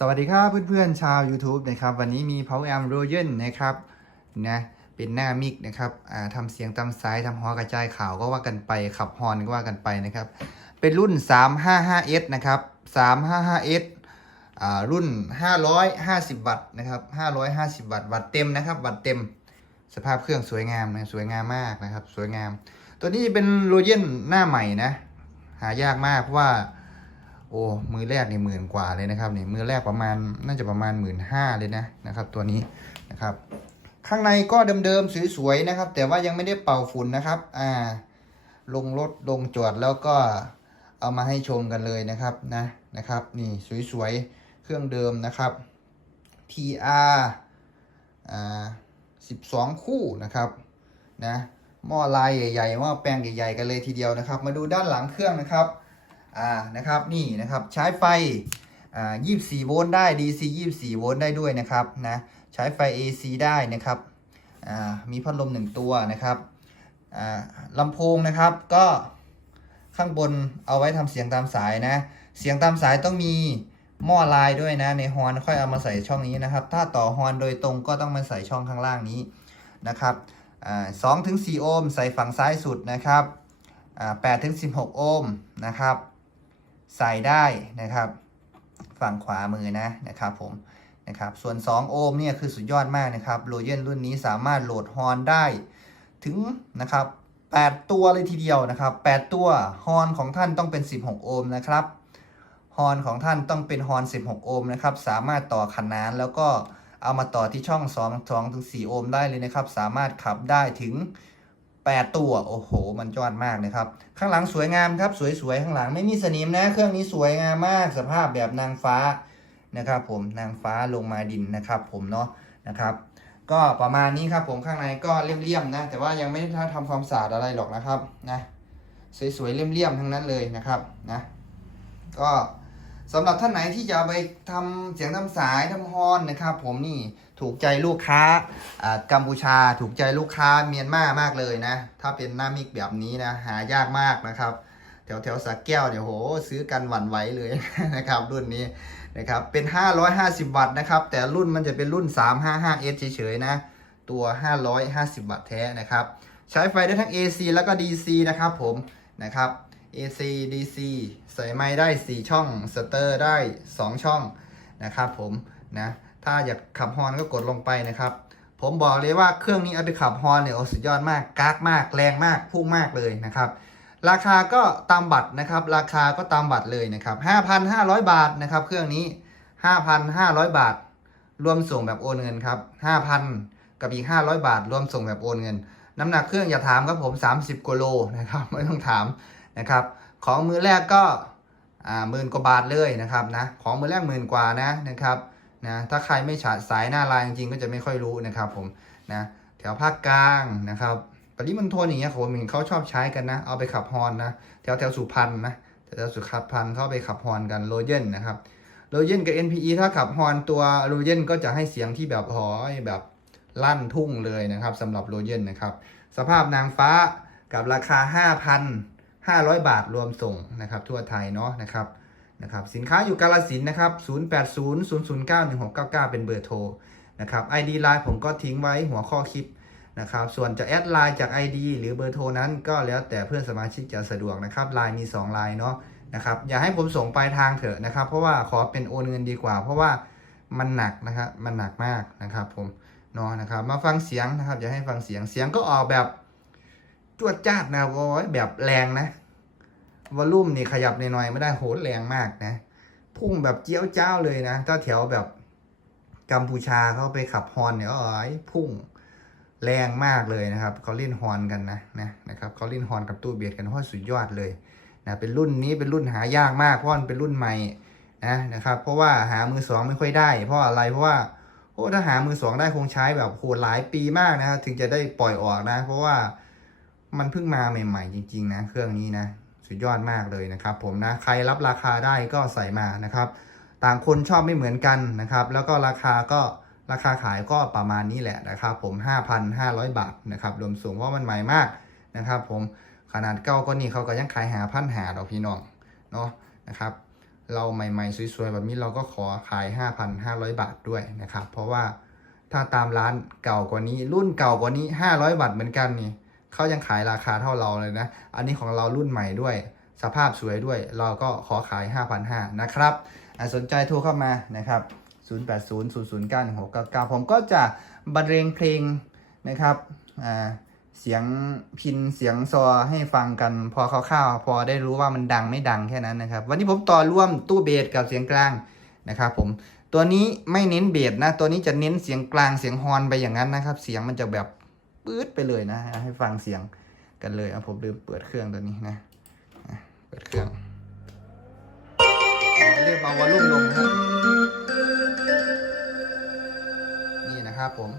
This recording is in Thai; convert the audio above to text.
สวัสดีครับเพื่อนๆชาว YouTube นะครับวันนี้มี Power Amp Royal นะครับนะเป็นหน้ามิกนะครับทำเสียงตามสายทำฮอกระจายข่าวก็ว่ากันไปขับฮอนก็ว่ากันไปนะครับเป็นรุ่น 355S นะครับ 355S อ่ารุ่น 550 วัตต์นะครับ550 วัตต์วัตต์เต็มนะครับวัตต์เต็มสภาพเครื่องสวยงามนะสวยงามมากนะครับ สวยงาม ตัวนี้เป็นโรเยนหน้าใหม่นะหายากมากเพราะว่า โอ้มือแรกนี่หมื่นกว่าเลยนะครับนี่มือแรกประมาณน่าจะประมาณหมื่นห้าเลยนะนะครับตัวนี้นะครับ ข้างในก็เดิมๆสวยๆนะครับ แต่ว่ายังไม่ได้เป่าฝุ่นนะครับอ่าลงรถลงจอดแล้วก็เอามาให้ชมกันเลยนะครับนะนะครับ นี่สวยๆเครื่องเดิมนะครับ TR อ่า12 คู่นะครับนะหม้อลายใหญ่ๆหม้อแปลงใหญ่ๆกันเลยทีเดียวนะครับ มาดูด้านหลังเครื่องนะครับ อ่านะครับนี่นะครับใช้ไฟอ่า24 โวลต์ได้ DC 24 โวลต์ได้ด้วยนะครับนะใช้ไฟ AC ได้นะครับอ่ามีพัดลมหนึ่งตัวนะครับอ่าลำโพงนะครับก็ข้างบนเอาไว้ทำเสียงตามสายนะ เสียงตามสายต้องมีหม้อลายด้วยนะ ในฮอร์นค่อยเอามาใส่ช่องนี้นะครับ ถ้าต่อฮอร์นโดยตรงก็ต้องมาใส่ช่องข้างล่างนี้นะครับอ่าสองถึงสี่โอห์มใส่ฝั่งซ้ายสุดนะครับอ่าแปดถึงสิบหกโอห์มนะครับ ใส่ได้นะครับ ฝั่งขวามือนะนะครับผมนะครับส่วน 2 โอห์มเนี่ยคือสุดยอดมากนะครับโรเยนรุ่นนี้สามารถโหลดฮอนได้ถึงนะครับ8 ตัวเลยทีเดียวนะครับ 8 ตัวฮอนของท่านต้องเป็น 16 โอห์มนะครับฮอนของท่านต้องเป็นฮอน 16 โอห์มนะครับสามารถต่อขนานแล้วก็เอามาต่อที่ช่อง 2 2ถึง4โอห์มได้เลยนะครับ สามารถขับได้ถึง 8 ตัว โอ้โห มันจอดมากนะครับ ข้างหลังสวยงามครับ สวยๆ ข้างหลังไม่มีสนิมนะ เครื่องนี้สวยงามมาก สภาพแบบนางฟ้านะครับ ผม นางฟ้าลงมาดินนะครับ ผมเนาะ นะครับ ก็ประมาณนี้ครับ ผมข้างในก็เลี่ยมๆนะ แต่ว่ายังไม่ได้ทำความสะอาดอะไรหรอกนะครับ นะ สวยๆ เลี่ยมๆ ทั้งนั้นเลยนะครับ นะ ก็ สำหรับท่านไหนที่จะไปทำเสียงทำสายทำฮอนนะครับ ผมนี่ถูกใจลูกค้าอ่ากัมพูชา ถูกใจลูกค้าเมียนมามากเลยนะ ถ้าเป็นหน้ามิกแบบนี้นะ หายากมากนะครับ แถวแถวสักแก้วเนี่ยโห ซื้อกันหวั่นไหวเลยนะครับ รุ่นนี้นะครับเป็น 550 วัตต์นะครับ แต่รุ่นมันจะเป็นรุ่น 355S เฉยๆนะ ตัว 550 วัตต์แท้นะครับ ใช้ไฟได้ทั้ง AC แล้วก็ DC นะครับผมนะครับ AC DC ใส่ไม้ได้ 4 ช่อง สเตอร์ได้ 2 ช่องนะครับผมนะถ้าอยากขับฮอนก็กดลงไปนะครับ ผมบอกเลยว่าเครื่องนี้เอาไปขับฮอนเนี่ยโอ้สุดยอดมากกากมากแรงมากพุ่งมากเลยนะครับ ราคาก็ตามบัตรนะครับ ราคาก็ตามบัตรเลยนะครับ 5,500 บาทนะครับ เครื่องนี้ 5,500 บาท รวมส่งแบบโอนเงินครับ5,000 กับอีก 500 บาท รวมส่งแบบโอนเงิน น้ำหนักเครื่องอย่าถามครับผม 30กิโลนะครับไม่ต้องถาม นะครับ ของมือแรกก็หมื่นกว่าบาทเลยนะครับนะ ของมือแรกหมื่นกว่านะนะครับนะถ้าใครไม่ฉาดสายหน้าลายจริงๆก็จะไม่ค่อยรู้นะครับผมนะแถวภาคกลางนะครับปริมณฑลอย่างเงี้ยผมเห็นเขาชอบใช้กันนะ เอาไปขับฮอนนะแถวแถวสุพรรณนะแถวแถวสุขับพันธ์เข้าไปขับฮอนกันโรเยนนะครับโรเยนกับ NPE ถ้าขับฮอนตัวโรเยนก็จะให้เสียงที่แบบหอยแบบลั่นทุ่งเลยนะครับสำหรับโรเยนนะครับ สภาพนางฟ้ากับราคา 500 บาทรวมส่งนะครับทั่วไทยเนาะนะครับนะครับสินค้าอยู่กาลสินนะครับ 0800091699 เป็นเบอร์โทรนะครับ ID ไลน์ผมก็ทิ้งไว้หัวข้อคลิปนะครับ ส่วนจะแอดไลน์จาก ID หรือเบอร์โทรนั้นก็แล้วแต่เพื่อนสมาชิกจะสะดวกนะครับไลน์มี2ไลน์เนาะนะครับอย่าให้ผมส่งปลายทางเถอะนะครับ เพราะว่าขอเป็นโอนเงินดีกว่า เพราะว่ามันหนักนะครับมันหนักมากนะครับผมเนาะนะครับ มาฟังเสียงนะครับ อย่าให้ฟังเสียงเสียงก็ออกแบบ จวดจ้าดนะโอ้ยแบบแรงนะวอลลุ่มนี่ขยับหน่อยๆไม่ได้โหดแรงมากนะ พุ่งแบบเจี้ยวเจ้าเลยนะ ถ้าแถวแบบกัมพูชาเขาไปขับฮอนเนี่ยโอ้ยพุ่งแรงมากเลยนะครับเขาเล่นฮอนกันนะนะนะครับเขาเล่นฮอนกับตู้เบียดกันเพราะสุดยอดเลยนะเป็นรุ่นนี้เป็นรุ่นหายากมากเพราะมันเป็นรุ่นใหม่นะนะครับ เพราะว่าหามือสองไม่ค่อยได้ เพราะอะไรเพราะว่าโอ้ถ้าหามือสองได้คงใช้แบบโหหลายปีมากนะครับถึงจะได้ปล่อยออกนะ เพราะว่า มันเพิ่งมาใหม่ ๆ จริง ๆ นะ เครื่องนี้นะ สุดยอดมากเลยนะครับ ผมนะ ใครรับราคาได้ก็ใส่มานะครับ ต่างคนชอบไม่เหมือนกันนะครับ แล้วก็ราคาก็ราคาขายก็ประมาณนี้แหละนะครับ ผม 5,500 บาทนะครับ รวมสูงเพราะมันใหม่มากนะครับ ผม ขนาดเก้าก็นี่เขาก็ยังขายหาพันหาดอกพี่น้อง เนาะนะครับ เราใหม่ๆสวยๆแบบนี้เราก็ขอขาย 5,500 บาทด้วยนะครับ เพราะว่าถ้าตามร้านเก่ากว่านี้รุ่นเก่ากว่านี้ 500 บาทเหมือนกันนี่ เขายังขายราคาเท่าเราเลยนะ อันนี้ของเรารุ่นใหม่ด้วย สภาพสวยด้วย เราก็ขอขาย 5,500นะครับสนใจโทรเข้ามานะครับ 0800091699 ผมก็จะบรรเลงเพลงนะครับเสียงพินเสียงซอให้ฟังกันพอคร่าวๆพอได้รู้ว่ามันดังไม่ดังแค่นั้นนะครับ วันนี้ผมต่อร่วมตู้เบสกับเสียงกลางนะครับผมตัวนี้ไม่เน้นเบสนะ ตัวนี้จะเน้นเสียงกลางเสียงฮอนไปอย่างนั้นนะครับ เสียงมันจะแบบ ปื๊ดไปเลยนะ ให้ฟังเสียงกันเลยอะผมลืมเปิดเครื่องตัวนี้นะเปิดเครื่องเรียกเบาวอลลุ่มลงนะครับนี่นะครับผม